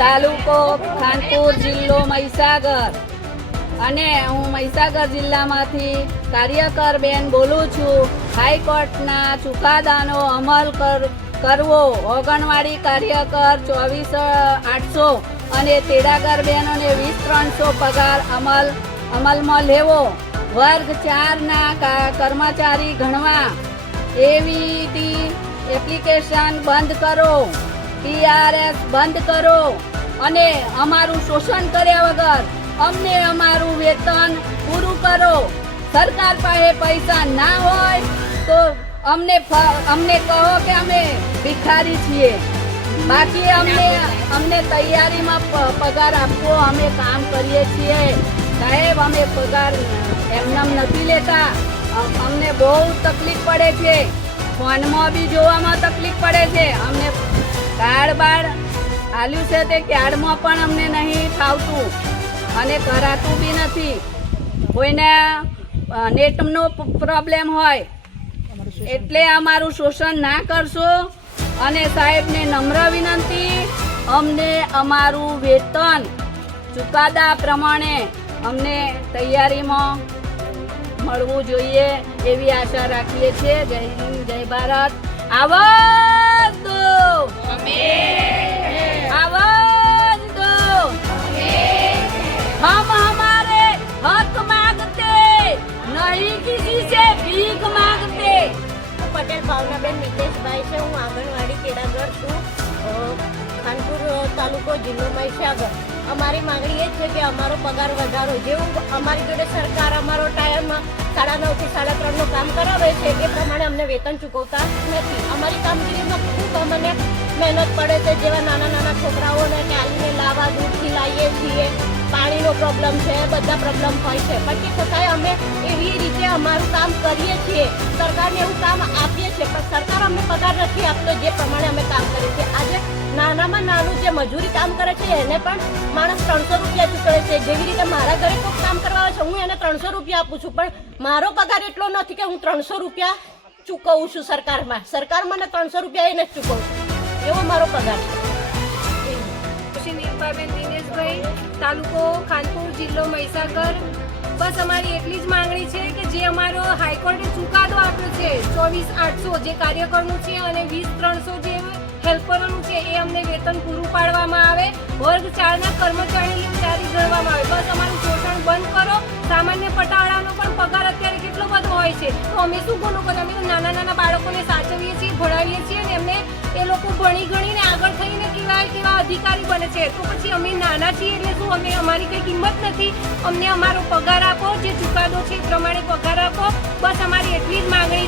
તાલુકો ખાનપુર, જિલ્લો મહીસાગર. અને હું મહીસાગર જિલ્લામાંથી કાર્યકર બેન બોલું છું. હાઈકોર્ટના ચુકાદાનો અમલ કરવો. ઓગણવાડી કાર્યકર 24,800 અને તેડાગર બહેનોને 20,300 પગાર અમલમાં લેવો. વર્ગ 4ના કર્મચારી ગણવા. એવીટી એપ્લિકેશન બંધ કરો. TRS બંધ કરો અને અમારું શોષણ કર્યા વગર અમને અમારું વેતન પૂરું કરો. સરકાર પાસે પૈસા ના હોય તો અમને કહો કે અમે ભિખારી છીએ. બાકી અમને તૈયારીમાં પગાર આપવો. અમે કામ કરીએ છીએ સાહેબ. અમે પગાર એમનેમ નથી લેતા. અમને બહુ તકલીફ પડે છે. ફોનમાં બી જોવામાં તકલીફ પડે છે. અમને કાર્ડ બાળ આલ્યું છે તે કાર્ડમાં પણ અમને નહીં ફાવતું અને કરાતું બી નથી. કોઈને નેટનો પ્રોબ્લેમ હોય એટલે અમારું શોષણ ના કરશો. અને સાહેબને નમ્ર વિનંતી, અમને અમારું વેતન ચુકાદા પ્રમાણે અમને તૈયારીમાં મળવું જોઈએ એવી આશા રાખીએ છીએ. જય હિન્દ, જય ભારત. આવાજ દો, आवाज दो, हम हमारे हक मांगते नहीं किसी से भीख मांगते. પટેલ ભાવનાબેન નિતેશભાઈ છે. હું આંગણવાડી કેળાગર છું, ખાનપુર તાલુકો, જિલ્લો મહીસાગર. અમારી માંગણી એ જ છે કે અમારો પગાર વધારો. જેવું અમારી જોડે સરકાર અમારો ટાઈમ 9:30 થી 3:30 કામ કરાવે છે એ પ્રમાણે અમને વેતન ચૂકવતા નથી. અમારી કામગીરીમાં ખૂબ અમને મહેનત પડે છે. જેવા નાના છોકરાઓને ચાલીને લાવવા, દૂધથી લાવીએ છીએ, પાણીનો પ્રોબ્લેમ છે, બધા પ્રોબ્લેમ હોય છે. પણ તે છતાંય અમે એવી રીતે અમારું કામ કરીએ છીએ. સરકારને એવું કામ આપીએ છીએ પણ સરકાર અમને પગાર નથી આપતો જે પ્રમાણે અમે કામ કરીએ છીએ. આજે નાનામાં નાનું જે મજૂરી કામ કરે છે એને પણ માણસ 300 રૂપિયા ચૂકવે છે. જેવી રીતે મારા ઘરે કોઈ કામ કરવા આવે છે, હું એને 300 રૂપિયા આપું છું, પણ મારો પગાર એટલો નથી કે હું 300 રૂપિયા ચૂકવું છું સરકારમાં. સરકાર મને 300 રૂપિયા એને જ ચૂકવું છું, એવો મારો પગાર છે. નિર્ભાબેન દિનેશભાઈ, તાલુકો ખાનપુર, જિલ્લો મહીસાગર. બસ અમારી એટલી જ માંગણી છે કે જે અમારો હાઈકોર્ટે ચુકાદો આપ્યો છે 24,800 જે કાર્યકરનું છે અને 20,300 જે હેલ્પરોનું છે એ અમને વેતન પૂરું પાડવામાં આવે. વર્ગ 4ના કર્મચારી ગણવામાં આવે. બસ અમારું શોષણ બંધ કરો. સામાન્ય પટાવાળાનો પણ પગાર અત્યારે કેટલો બધો હોય છે, તો અમે શું ગુનો કરીએ? અમે તો નાના બાળકોને સાચવીએ છીએ, ભણાવીએ છીએ અને એમને એ લોકો ભણી ગણીને આગળ થઈને કેવા અધિકારી બને છે. તો પછી અમે નાના છીએ એટલે શું અમારી કંઈ કિંમત નથી? અમને અમારો પગાર આપો, જે ચુકાદો છે એ પ્રમાણે પગાર આપો. બસ અમારી એટલી જ માંગણી